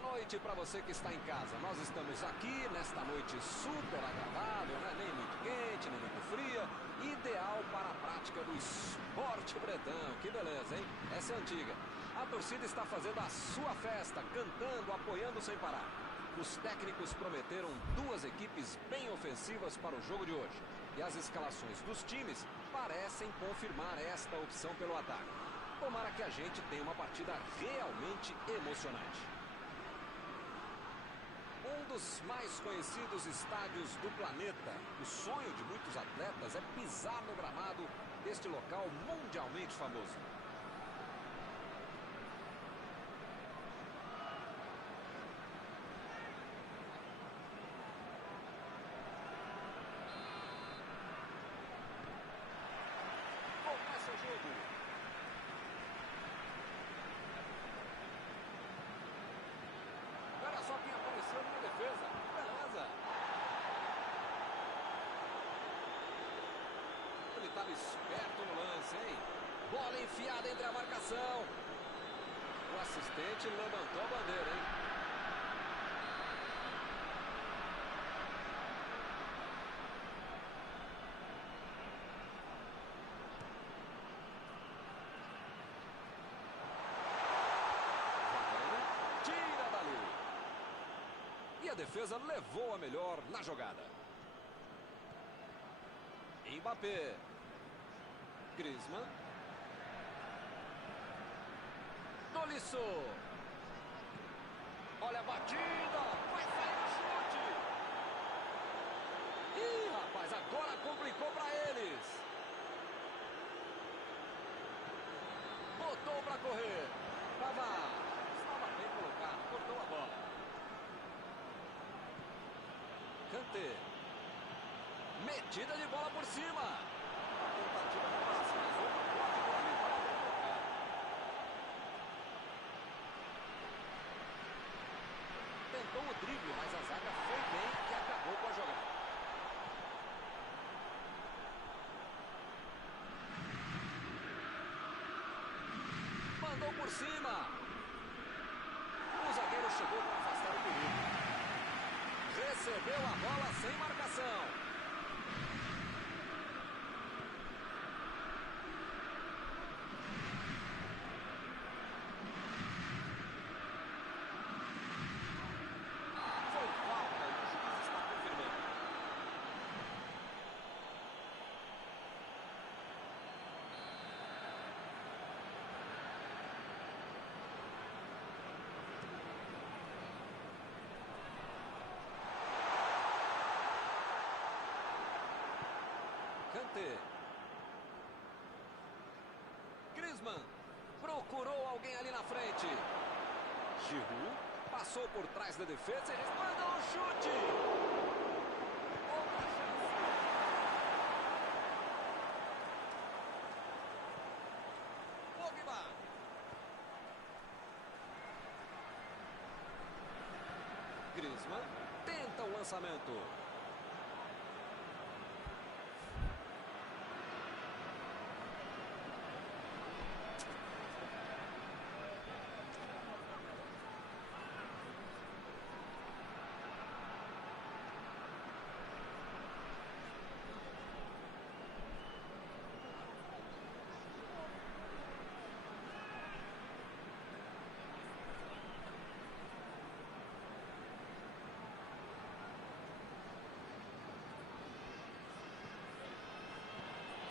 Boa noite para você que está em casa. Nós estamos aqui nesta noite super agradável, né? Nem muito quente, nem muito fria. Ideal para a prática do esporte bretão. Que beleza, hein? Essa é antiga. A torcida está fazendo a sua festa, cantando, apoiando sem parar. Os técnicos prometeram duas equipes bem ofensivas para o jogo de hoje. E as escalações dos times parecem confirmar esta opção pelo ataque. Tomara que a gente tenha uma partida realmente emocionante. Um dos mais conhecidos estádios do planeta. O sonho de muitos atletas é pisar no gramado deste local mundialmente famoso. Começa o jogo. Olha só quem apareceu na defesa. Beleza. Ele estava esperto no lance, hein? Bola enfiada entre a marcação. O assistente levantou a bandeira, hein? Tira dali. E a defesa levou a melhor na jogada. Mbappé. Griezmann. Tolisso. Olha a batida. Vai sair no chute. Ih, rapaz, agora complicou para eles. Botou para correr. Pavard. Estava bem colocado. Cortou a bola. Kanté. Metida de bola por cima. Tentativa de passe, mas outro corte por ali. Estava bem colocado. Tentou o drible, mas a zaga foi bem e acabou com a jogada. Mandou por cima. O zagueiro chegou para afastar o perigo. Recebeu a bola sem marcação. Foi falta e o juiz está confirmando. Kanté. Griezmann procurou alguém ali na frente. Giroud passou por trás da defesa e respondeu o chute. Outra chance. Pogba. Griezmann tenta o lançamento.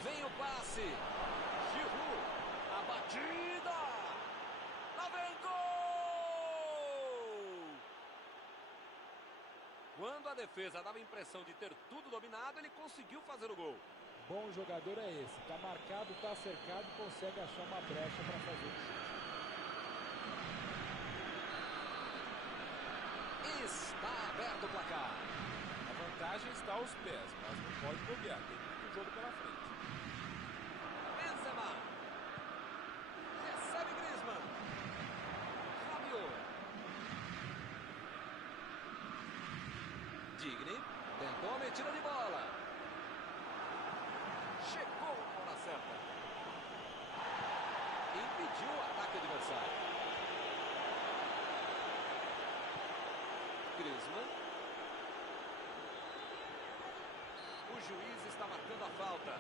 Vem o passe. Giroud. A batida. Lá vem gol! Quando a defesa dava a impressão de ter tudo dominado, ele conseguiu fazer o gol. Bom jogador é esse. Tá marcado, tá cercado e consegue achar uma brecha para fazer o chute. Está aberto o placar. A vantagem está aos pés, mas não pode bobear. Tem muito jogo pela frente. Benzema. Recebe Griezmann. Rabiot. Digne. Tentou a metida de bola. Chegou na hora certa. Impediu o ataque adversário. Griezmann. O juiz está marcando a falta.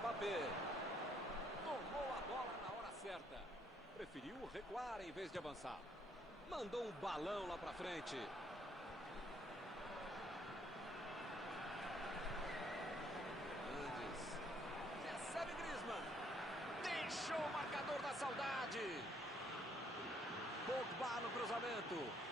Mbappé tomou a bola na hora certa. Preferiu recuar em vez de avançar. Mandou um balão lá pra frente. Hernandes. Recebe Griezmann. Deixou o marcador da saudade. Pogba no cruzamento.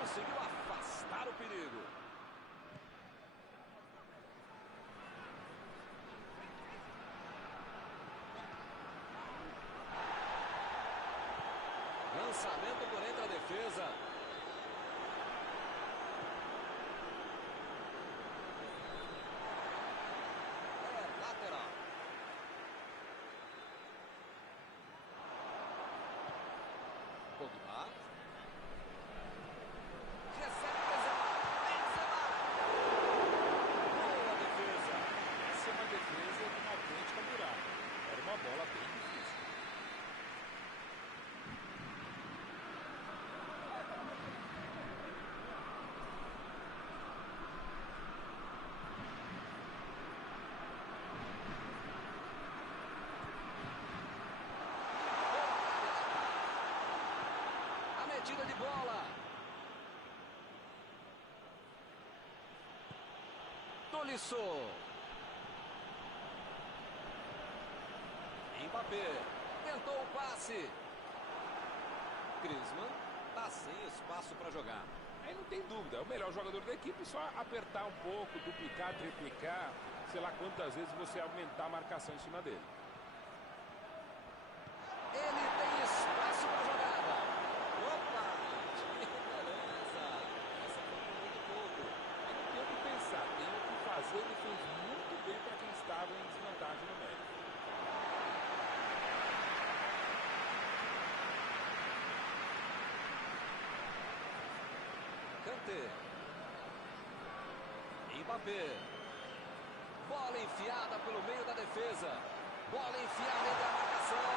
Conseguiu afastar o perigo. Lançamento por entre a defesa. É lateral. Pogba. Bola bem difícil. A metida de bola. Tolisso. Mbappé tentou o passe. Griezmann está sem espaço para jogar. Aí não tem dúvida, é o melhor jogador da equipe, só apertar um pouco, duplicar, triplicar, sei lá quantas vezes você aumentar a marcação em cima dele. Ele tem espaço para jogada. Opa! Que beleza! Essa foi muito pouco. Aí não tem o que pensar, tem o que fazer. Ele fez muito bem para quem estava em desvantagem no médio. Kanté. Mbappé. Bola enfiada pelo meio da defesa. Bola enfiada entre a marcação.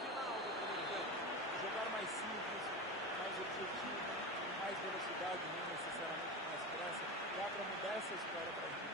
Final do primeiro tempo. Jogar mais simples, mais objetivo, com mais velocidade, não necessariamente com mais pressa. Dá para mudar essa história para a gente.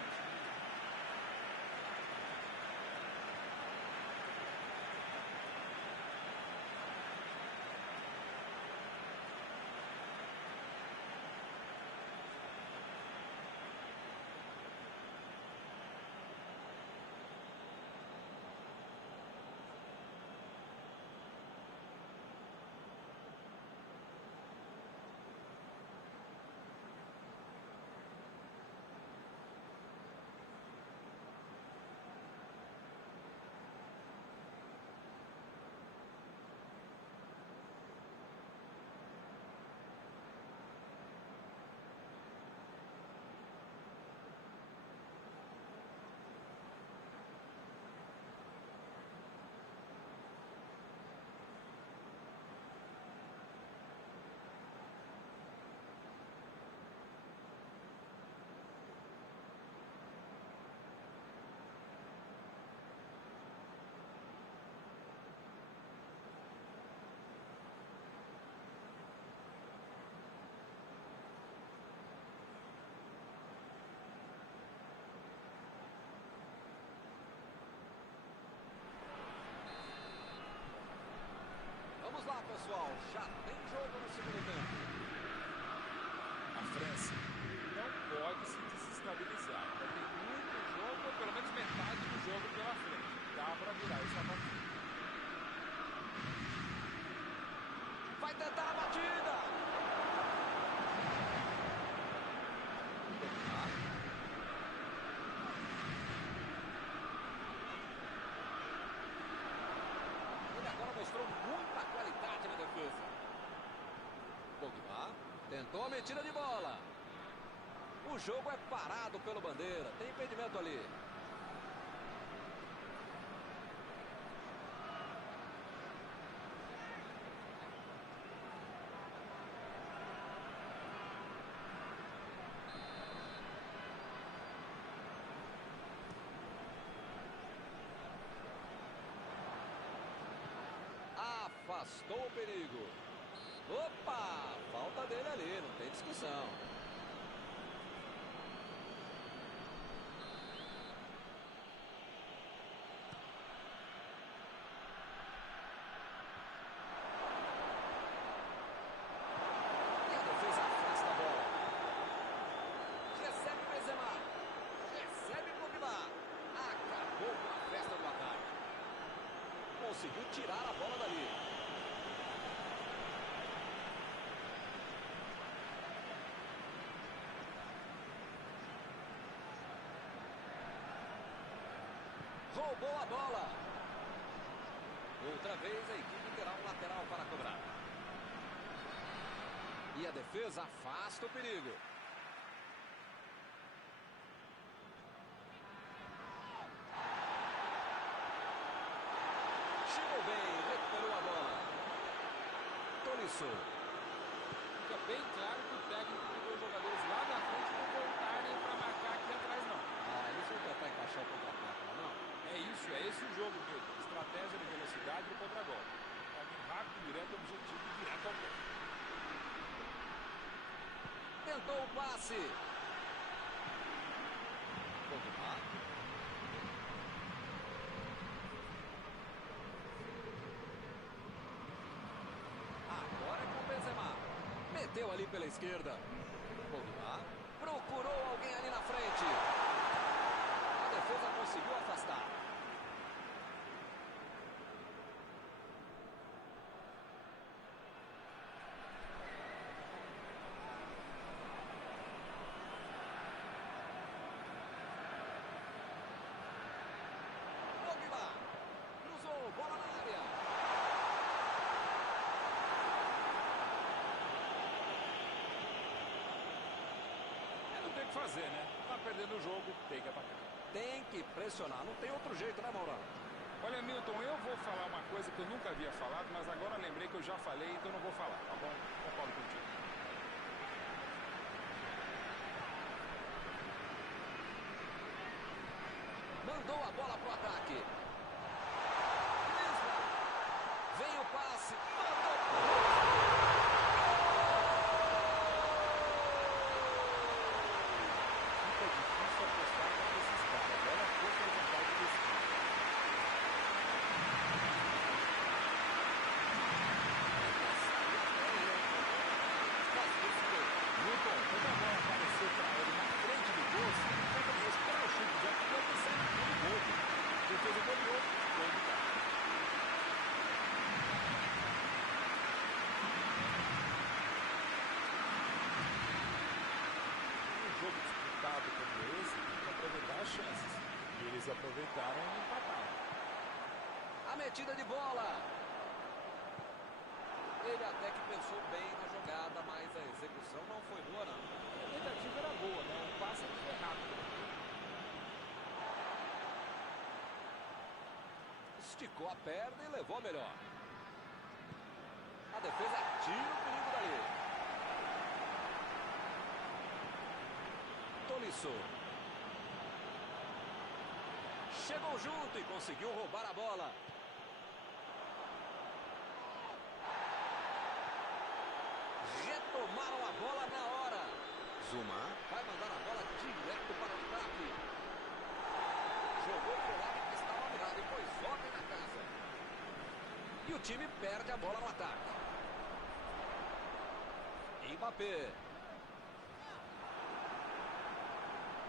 pelo menos metade do jogo pela frente. Dá para virar essa partida. Vai tentar a batida. Ele agora mostrou muita qualidade na defesa. Pogba tentou a metida de bola. O jogo é parado pelo bandeira. Tem impedimento ali. Afastou o perigo. Opa! Falta dele ali, não tem discussão. E a defesa afasta a bola. Recebe Benzema. Recebe Pogba. Acabou com a festa do ataque. Conseguiu tirar a bola dali. Roubou a bola. Outra vez a equipe terá um lateral para cobrar. E a defesa afasta o perigo. Chegou bem, recuperou a bola. Tolisso. Fica bem claro que o técnico pediu os jogadores lá na frente não voltarem para marcar aqui atrás, não. Eles vão tentar encaixar o contra-ataque, não? É isso, é esse o jogo mesmo. Estratégia de velocidade e contra-golpe. Caminho rápido, direto, objetivo e direto ao gol. Tentou o passe. Pogba. Agora é com o Benzema. Meteu ali pela esquerda. Pogba. Procurou alguém ali na frente. A defesa conseguiu afastar. Pogba. Cruzou, bola na área. Não tem o que fazer, né? Tá perdendo o jogo, tem que atacar. Tem que pressionar, não tem outro jeito, né, Maurão? Olha, Milton, eu vou falar uma coisa que eu nunca havia falado, mas agora lembrei que eu já falei, então não vou falar, tá bom? Concordo contigo. Mandou a bola pro ataque. Vem o passe. Mandou pro Fica difícil apostar contra esses caras. Olha a força de vontade desse time. Milton, quando a bola apareceu para ele na frente do gol, significa que ele ia esperar o chute, já podia ter saído do gol. Depois ele goleou, gol do cara. Um jogo disputado como esse, tem que aproveitar as chances. E eles aproveitaram e empataram. a metida de bola. Ele até que pensou bem na jogada, mas a execução não foi boa, não. A tentativa era boa, né? O passe foi rápido. Esticou a perna e levou a melhor. A defesa tira o perigo dali. Tolisso. Chegou junto e conseguiu roubar a bola. Retomaram a bola na hora. Zuma vai mandar a bola direto para o ataque. Jogou para o lado que estava virado e pôs ordem na casa. E o time perde a bola no ataque. Mbappé.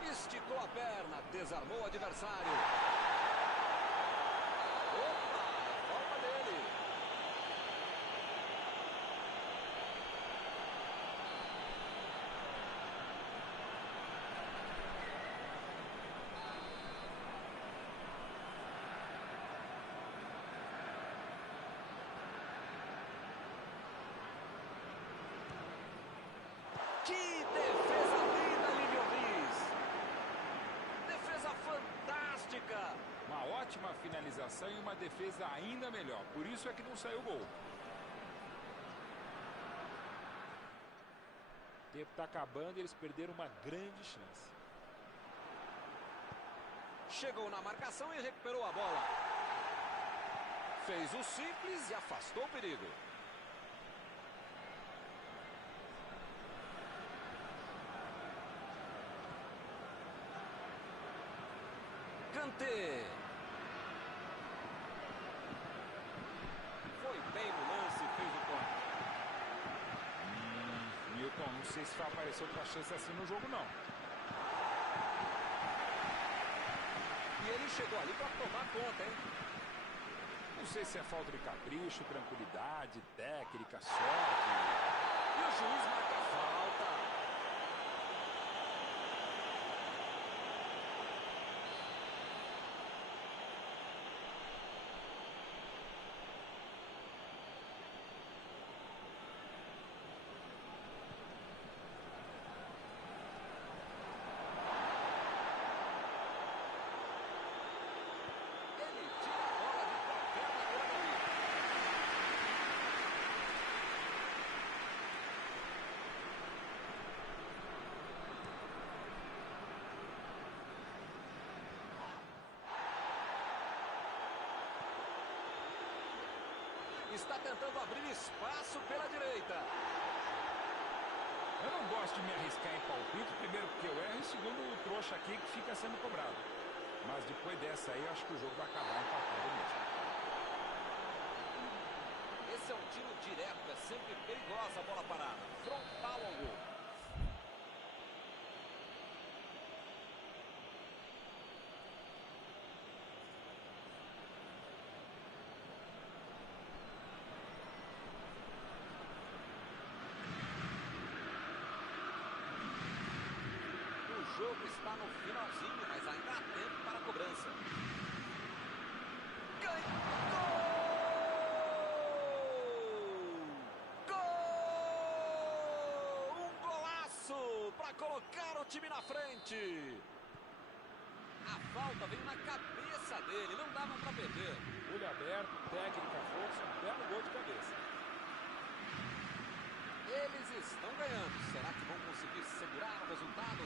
Esticou a perna, desarmou o adversário. Opa, é falta dele. Que defesa linda, Lívio Riz. Defesa fantástica. Uma ótima finalização e uma defesa ainda melhor. Por isso é que não saiu gol. O tempo está acabando e eles perderam uma grande chance. Chegou na marcação e recuperou a bola. Fez o simples e afastou o perigo. Kanté. Foi bem no lance e fez o ponto. Milton, não sei se vai aparecer outra chance assim no jogo, não. E ele chegou ali para tomar conta, hein? Não sei se é falta de capricho, tranquilidade, técnica, sorte. E o juiz marca a falta. Ele tira a bola de qualquer maneira dali. Está tentando abrir espaço pela direita. Eu não gosto de me arriscar em palpite, primeiro porque eu erro e segundo o trouxa aqui que fica sendo cobrado. Mas depois dessa aí, eu acho que o jogo vai acabar empatado mesmo. Esse é um tiro direto, é sempre perigosa a bola parada. Frontal ao gol. O jogo está no finalzinho, mas ainda há tempo para a cobrança. Ganhou! Gol! Um golaço para colocar o time na frente. A falta veio na cabeça dele, não dava para perder. Olho aberto, técnica, força, um belo gol de cabeça. Eles estão ganhando. Será que vão conseguir segurar o resultado?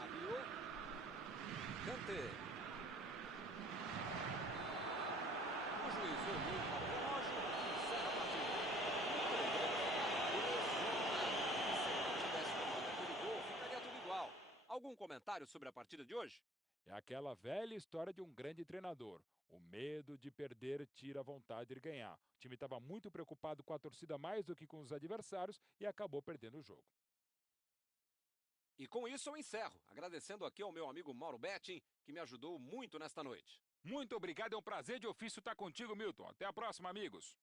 Rabiot. Kanté. O juiz olhou para o relógio e encerra a partida. Se não tivesse tomado aquele gol, ficaria tudo igual. Algum comentário sobre a partida de hoje? É aquela velha história de um grande treinador. O medo de perder tira a vontade de ganhar. O time estava muito preocupado com a torcida mais do que com os adversários e acabou perdendo o jogo. E com isso eu encerro, agradecendo aqui ao meu amigo Mauro Betting, que me ajudou muito nesta noite. Muito obrigado, é um prazer de ofício estar contigo, Milton. Até a próxima, amigos.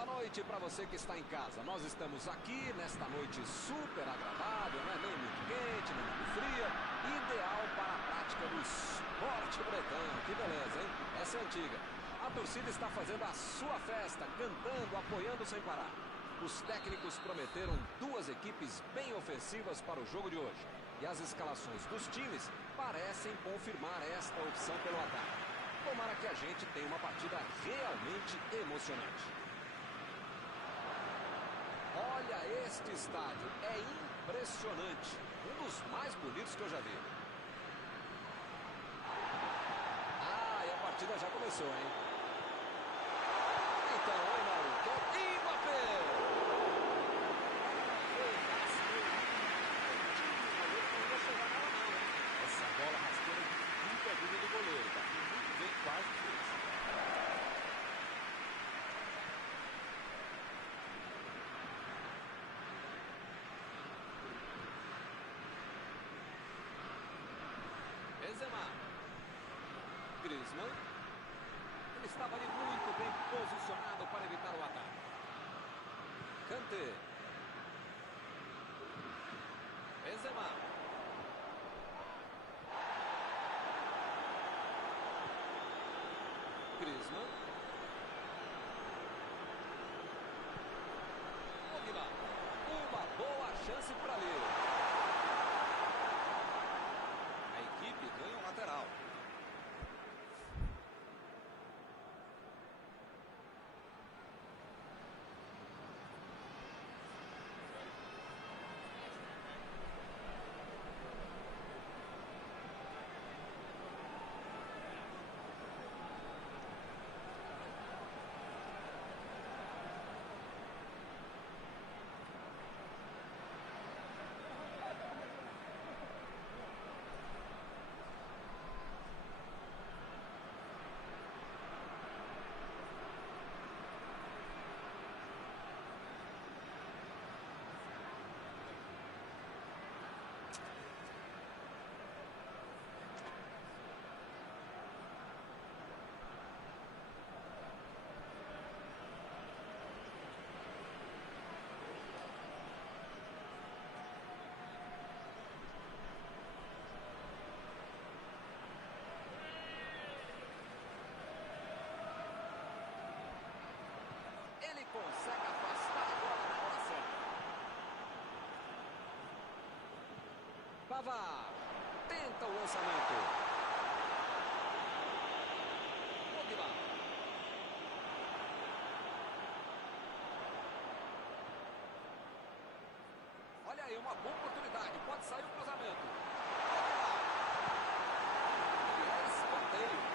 Boa noite para você que está em casa. Nós estamos aqui nesta noite super agradável, não é nem muito quente, nem muito fria, ideal para a prática do esporte bretão. Que beleza, hein? Essa é antiga. A torcida está fazendo a sua festa, cantando, apoiando sem parar. Os técnicos prometeram duas equipes bem ofensivas para o jogo de hoje. E as escalações dos times parecem confirmar esta opção pelo ataque. Tomara que a gente tenha uma partida realmente emocionante. Olha este estádio, é impressionante. Um dos mais bonitos que eu já vi. Ah, e a partida já começou, hein? Então, oi, Mauro. Mbappé! Essa bola rasteira dificulta a vida do goleiro. Tá muito bem, quase fez. Benzema. Griezmann. Ele estava ali muito bem posicionado para evitar o ataque. Kanté. Benzema. Griezmann. Pogba. Uma boa chance por ali. A equipe ganha o lateral. Ele consegue afastar a bola na hora certa. Pavard tenta o lançamento. Pogba. Olha aí, uma boa oportunidade. Pode sair o cruzamento. Pogba. E é escanteio.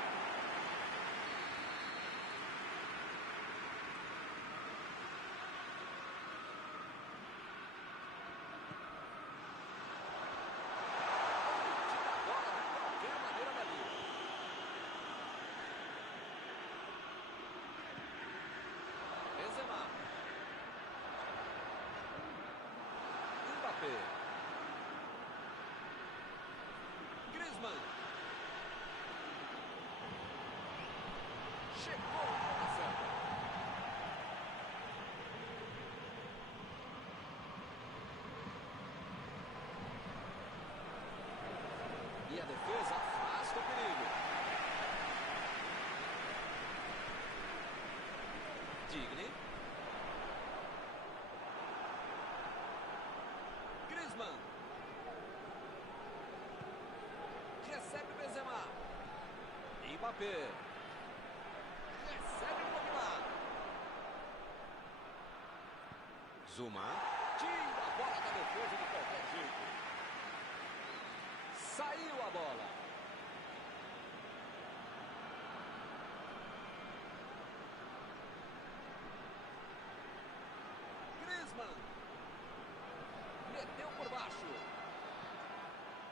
Benzema. Mbappé. Griezmann. Chegou na hora certa. E a defesa afasta o perigo. Digne. Griezmann. Recebe Benzema. Mbappé. Recebe o Pogba. Zuma. Tira a bola da defesa de qualquer jeito. Saiu a bola. Griezmann. Meteu por baixo.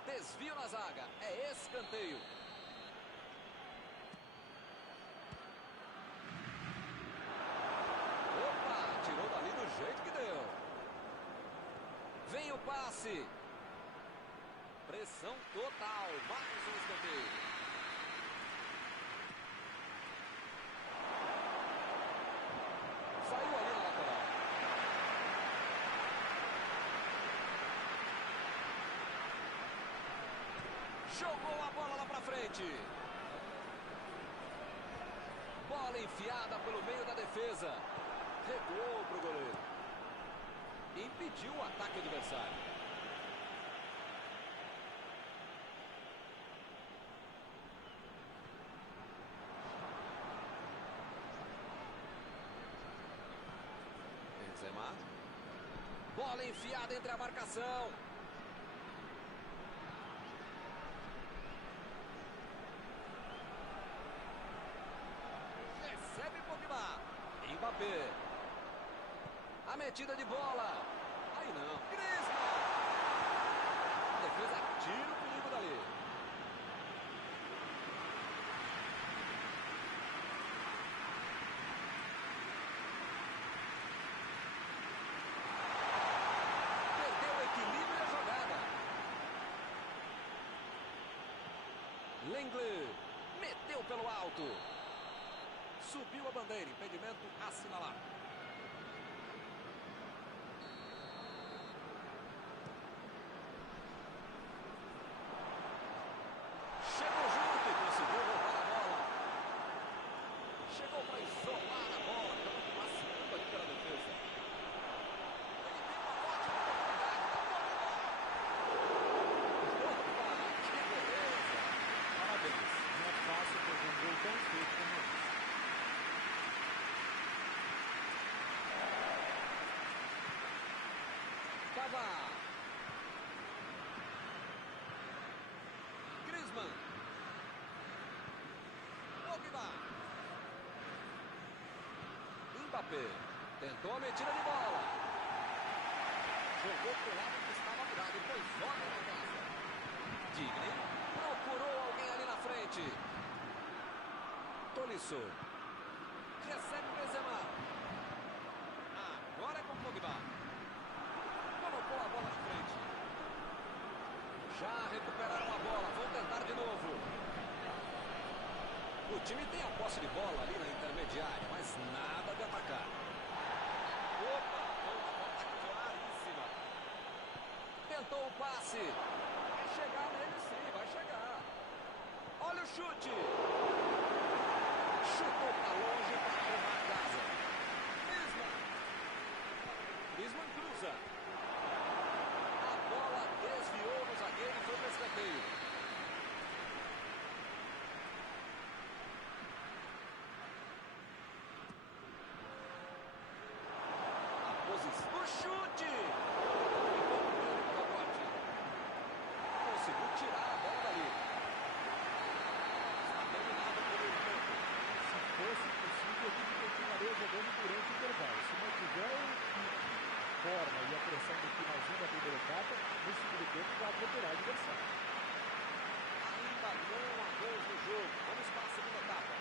Desvio na zaga. É escanteio. Opa, tirou dali do jeito que deu. Vem o passe. Pressão total. Mais um escanteio. Saiu ali Jogou a bola lá pra frente. Bola enfiada pelo meio da defesa. Recuou pro goleiro. Impediu o ataque adversário. Benzema. Bola enfiada entre a marcação. Recebe Pogba. Mbappé. A metida de bola. Aí não. Griezmann. A defesa tira o perigo dali. Perdeu o equilíbrio da jogada. Lenglet. Meteu pelo alto. Subiu a bandeira. Impedimento assinalado. Chegou junto e conseguiu roubar a bola. Chegou para isolar a bola. Acabou passando ali pela defesa. Ele tem uma ótima oportunidade. Opa, que beleza. Parabéns. Não é fácil fazer um gol tão feito como esse. Cavani. Griezmann. Pogba. Mbappé. Tentou a metida de bola. Jogou pro lado que estava virado e foi joga na casa. Digni. Procurou alguém ali na frente. Tolisso. Recebe Benzema. Agora é com Pogba. Colocou a bola na frente. Já recuperaram a bola. Vão tentar de novo. O time tem a posse de bola ali na intermediária, mas nada de atacar. Opa, uma bola claríssima. Tentou o passe. Vai chegar nele sim, vai chegar. Olha o chute. Chutou para longe para arrumar a casa. Griezmann. Griezmann cruza. A bola desviou no zagueiro e foi para escanteio. A posição do chute. Conseguiu tirar a bola dali. Está terminado pelo tempo. Se fosse possível, a equipe continuaria jogando durante o intervalo. Se mantiver o pique, forma e a pressão do finalzinho da primeira etapa, no segundo tempo vai atropelar o adversário. Ainda não há gols no jogo. Vamos para a segunda etapa.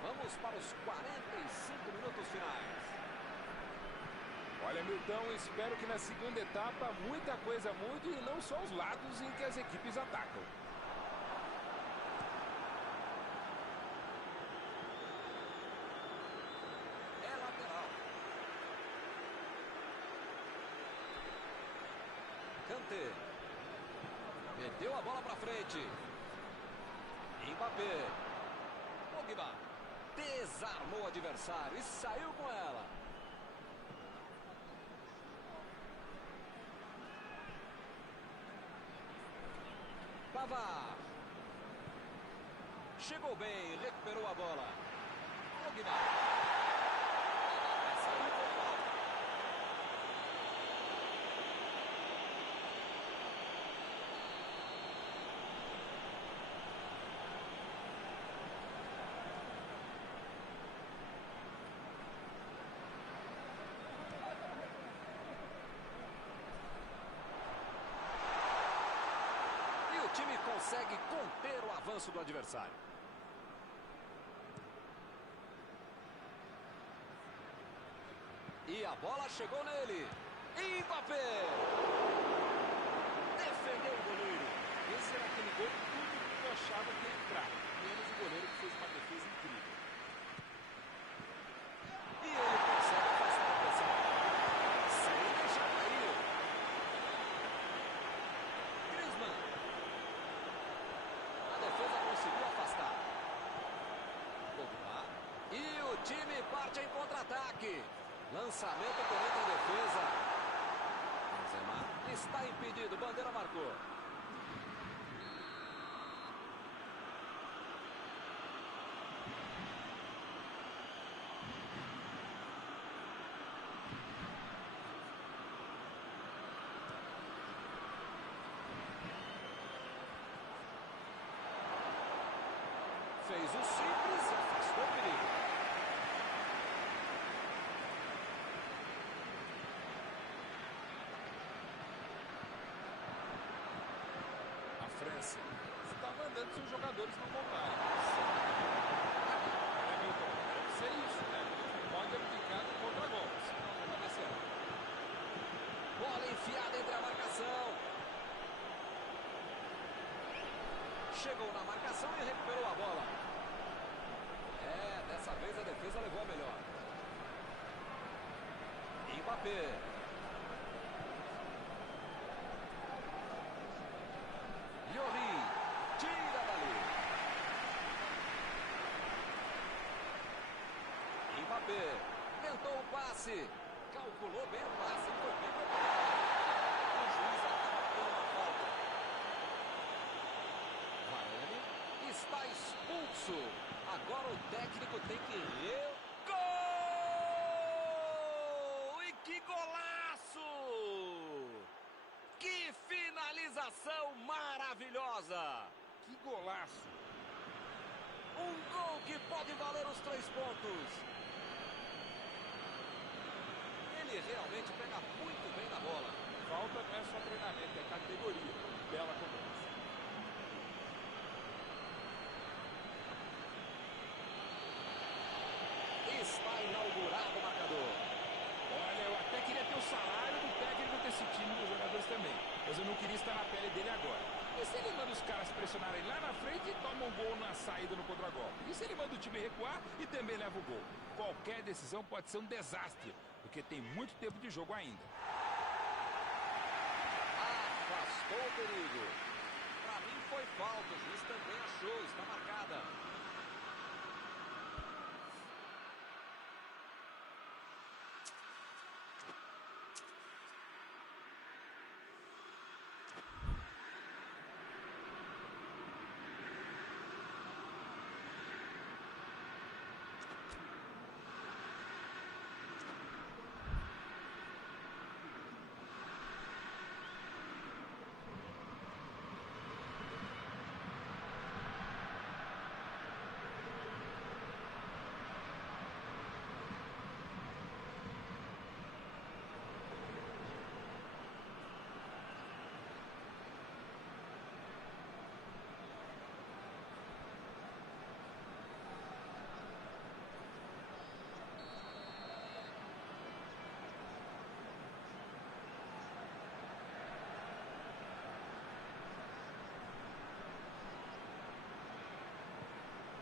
Vamos para os 45 minutos finais. Olha, Milton, espero que na segunda etapa muita coisa mude e não só os lados em que as equipes atacam. É lateral. Kanté. Meteu a bola para frente. Mbappé. Pogba. Desarmou o adversário e saiu com ela. Pavard. Chegou bem, recuperou a bola. Pogba. Essa aí foi falta. E o time consegue conter o avanço do adversário. E a bola chegou nele. Mbappé. Defendeu o goleiro. Esse era aquele gol que todo mundo achava que ia entrar, menos o goleiro que fez uma defesa incrível. E ele consegue afastar a pressão. Sem deixar cair. Griezmann. A defesa conseguiu afastar. Pogba. E o time parte em contra-ataque. Lançamento correto em defesa. Benzema está impedido. Bandeira marcou. Fez o simples e afastou o perigo. A França está mandando seus jogadores não voltarem. Hamilton, deve ser isso, né? Pode abdicar do contra-golpe, senão não vai dar certo. Bola enfiada entre a marcação. Chegou na marcação e recuperou a bola. Dessa vez a defesa levou a melhor. Mbappé. Lloris. Tira dali. Mbappé. Tentou o passe. Calculou bem o passe. Foi bem preparado. O juiz acaba por uma falta. Varane está expulso. Agora o técnico tem que... Gol! E que golaço! Que finalização maravilhosa! Que golaço! Um gol que pode valer os 3 pontos. Ele realmente pega muito bem na bola. Falta não é só treinamento, é categoria. Bela cobrança. Está inaugurado o marcador. Olha, eu até queria ter o salário do técnico desse time e dos jogadores também. Mas eu não queria estar na pele dele agora. E se ele manda os caras pressionarem lá na frente e toma um gol na saída no contra-golpe? E se ele manda o time recuar e também leva o gol? Qualquer decisão pode ser um desastre, porque tem muito tempo de jogo ainda. Afastou o perigo. Para mim foi falta, o juiz também achou, está marcada.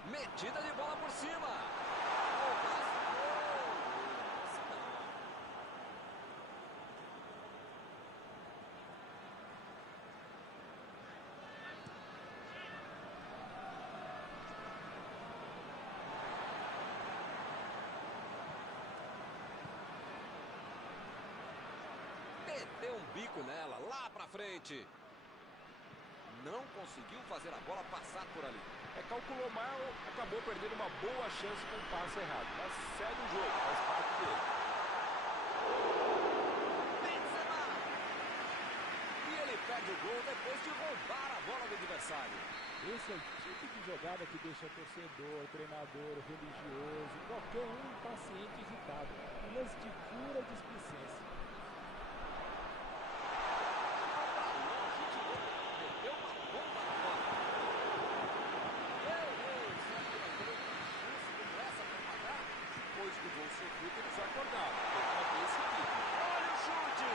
Metida de bola por cima. Deu um bico nela, lá pra frente. Não conseguiu fazer a bola passar por ali. Calculou mal, acabou perdendo uma boa chance com o passe errado. Mas segue o jogo, faz parte dele. Benzema! E ele perde o gol depois de roubar a bola do adversário. Esse é o tipo de jogada que deixa torcedor, treinador, religioso, qualquer um impaciente e irritado. Um lance de pura displicência. Meteu uma bomba na bola. Meu Deus, será que vai ter outra chance como essa para pagar? Depois do gol sofrido, eles acordaram. Tem que manter esse equipe. Olha o chute!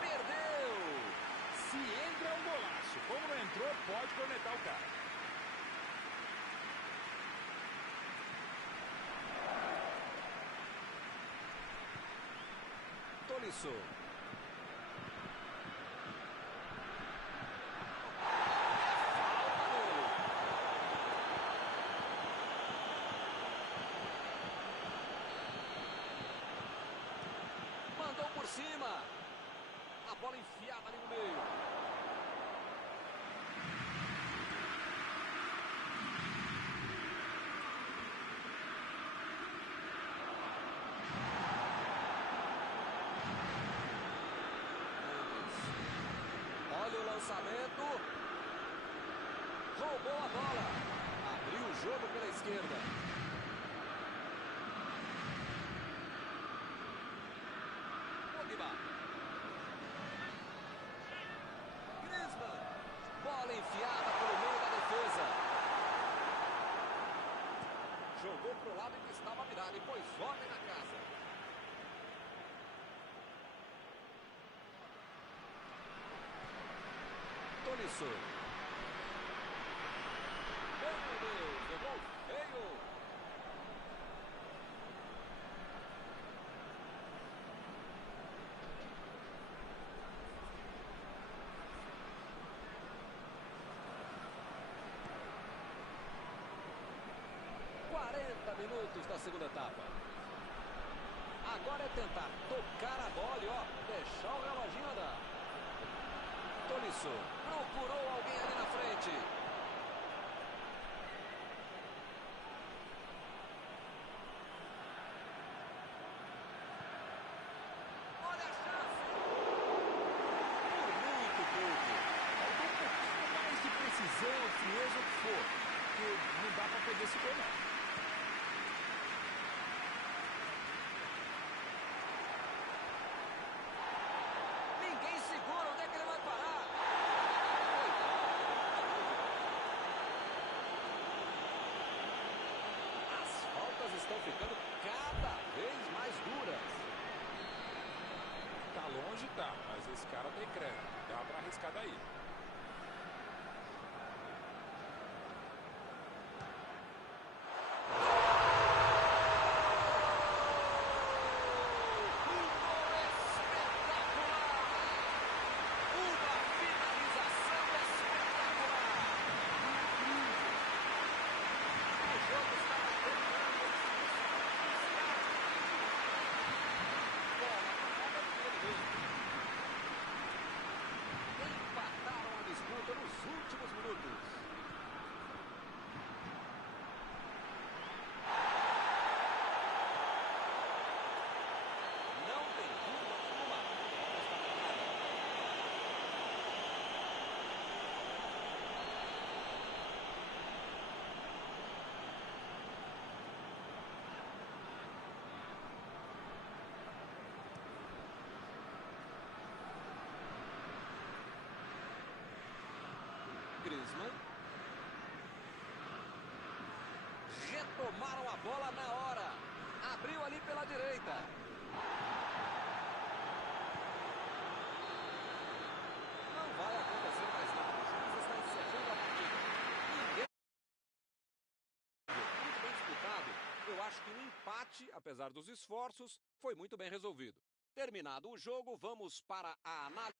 Perdeu! Se entra é um golaço. Como não entrou, pode cornetar o cara. Tolisso. Mandou por cima. A bola enfiada ali no meio. Olha o lançamento. Roubou a bola. Abriu o jogo pela esquerda. Pogba. Griezmann. Bola enfiada pelo meio da defesa. Jogou pro lado em que estava virado e pôs ordem na casa. Tolisso. Meu Deus, errou feio. Minutos da segunda etapa. Agora é tentar tocar a bola e deixar o reloginho andar. Tolisso procurou alguém ali na frente. Olha a chance. Por muito pouco. Faltou um pouquinho mais de precisão, frieza, o que for. Porque não dá pra perder esse gol, não. Estão ficando cada vez mais duras. Tá longe, tá, mas esse cara tem crédito. Dá pra arriscar daí. Griezmann. Retomaram a bola na hora. Abriu ali pela direita. Não vai acontecer mais nada. O juiz está encerrando a partida. Ninguém... Muito bem disputado. Eu acho que o empate, apesar dos esforços, foi muito bem resolvido. Terminado o jogo, vamos para a análise.